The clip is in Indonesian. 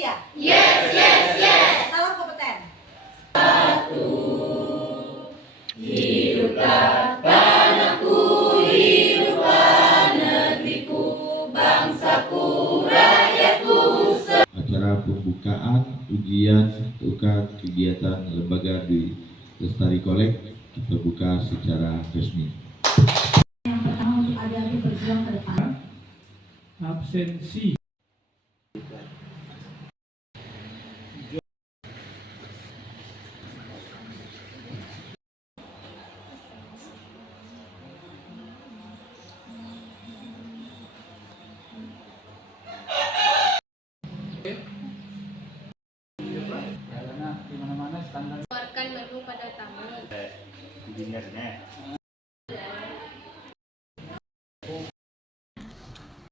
ya? Yes, yes, yes. Salam kompeten. Hiduplah tanahku, hiduplah negeriku, bangsaku, rakyatku. Acara pembukaan ujian tukar kegiatan lembaga di Lestari Kolek kita buka secara resmi. Yang pertama untuk adik-adik berjuang ke depan. Absensi. Keluarkan menu pada tamu.